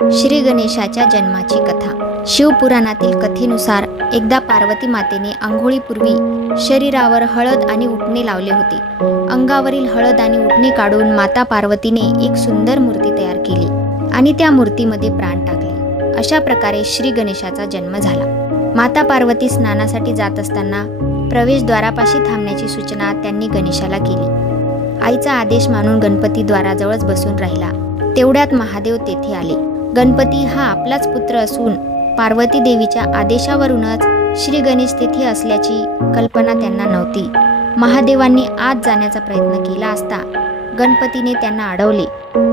श्री गणेशाच्या जन्माची कथा। शिवपुराणातील कथेनुसार एकदा पार्वती मातेने आंघोळीपूर्वी शरीरावर हळद आणि उटणे लावले होते। अंगावरील हळद आणि उटणे काढून माता पार्वतीने एक सुंदर मूर्ती तयार केली आणि त्या मूर्तीमध्ये प्राण टाकले। अशा प्रकारे श्री गणेशाचा जन्म झाला। माता पार्वती स्नानासाठी जात असताना प्रवेशद्वारापाशी थांबण्याची सूचना त्यांनी गणेशाला केली। आईचा आदेश मानून गणपती द्वाराजवळच बसून राहिला। तेवढ्यात महादेव तेथे आले। गणपती हा आपलाच पुत्र असून पार्वती देवीच्या आदेशावरूनच श्री गणेश तेथे असल्याची कल्पना त्यांना नव्हती। महादेवांनी आत जाण्याचा प्रयत्न केला असता गणपतीने त्यांना अडवले।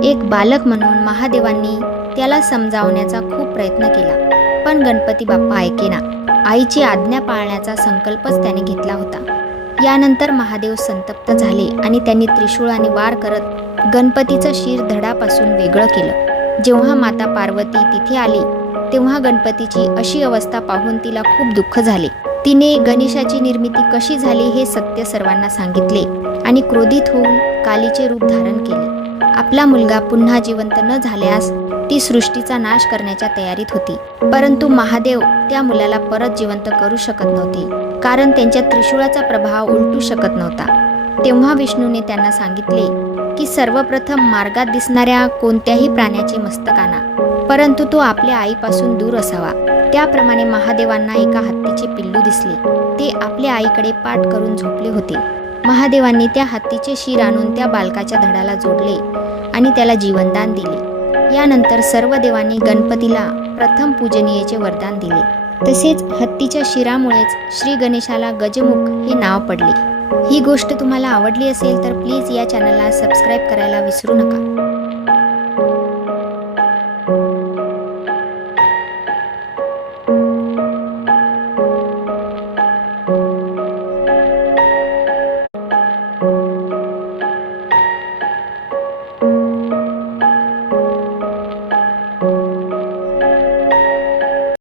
एक बालक म्हणून महादेवांनी त्याला समजावण्याचा खूप प्रयत्न केला, पण गणपती बाप्पा ऐकेना। आईची आज्ञा पाळण्याचा संकल्पच त्याने घेतला होता। यानंतर महादेव संतप्त झाले आणि त्यांनी त्रिशूळाने वार करत गणपतीचं शिर धडापासून वेगळं केलं। जेव्हा माता पार्वती तिथे आली तेव्हा गणपतीची अशी अवस्था पाहून तिला खूप दुःख झाले। तिने गणेशाची निर्मिती कशी झाली हे सत्य सर्वांना सांगितले आणि क्रोधित होऊन कालीचे रूप धारण केले। आपला मुलगा पुन्हा जिवंत न झाल्यास ती सृष्टीचा नाश करण्याच्या तयारीत होती, परंतु महादेव त्या मुलाला परत जिवंत करू शकत नव्हते, कारण त्यांच्या त्रिशूळाचा प्रभाव उलटू शकत नव्हता। तेव्हा विष्णूने त्यांना सांगितले की सर्वप्रथम मार्गात दिसणाऱ्या कोणत्याही प्राण्याचे मस्तक आणा, परंतु तो आपल्या आईपासून दूर असावा। त्याप्रमाणे महादेवांना एका हत्तीचे पिल्लू दिसले। ते आपल्या आईकडे पाठ करून झोपले होते। महादेवांनी त्या हत्तीचे शिर आणून त्या बालकाच्या धडाला जोडले आणि त्याला जीवनदान दिले। यानंतर सर्व देवांनी गणपतीला प्रथम पूजनीयेचे वरदान दिले। तसेच हत्तीच्या शिरामुळेच श्री गणेशाला गजमुख हे नाव पडले। ही गोष्ट तुम्हाला आवडली असेल तर प्लीज या चॅनलला सबस्क्राईब करायला विसरू नका।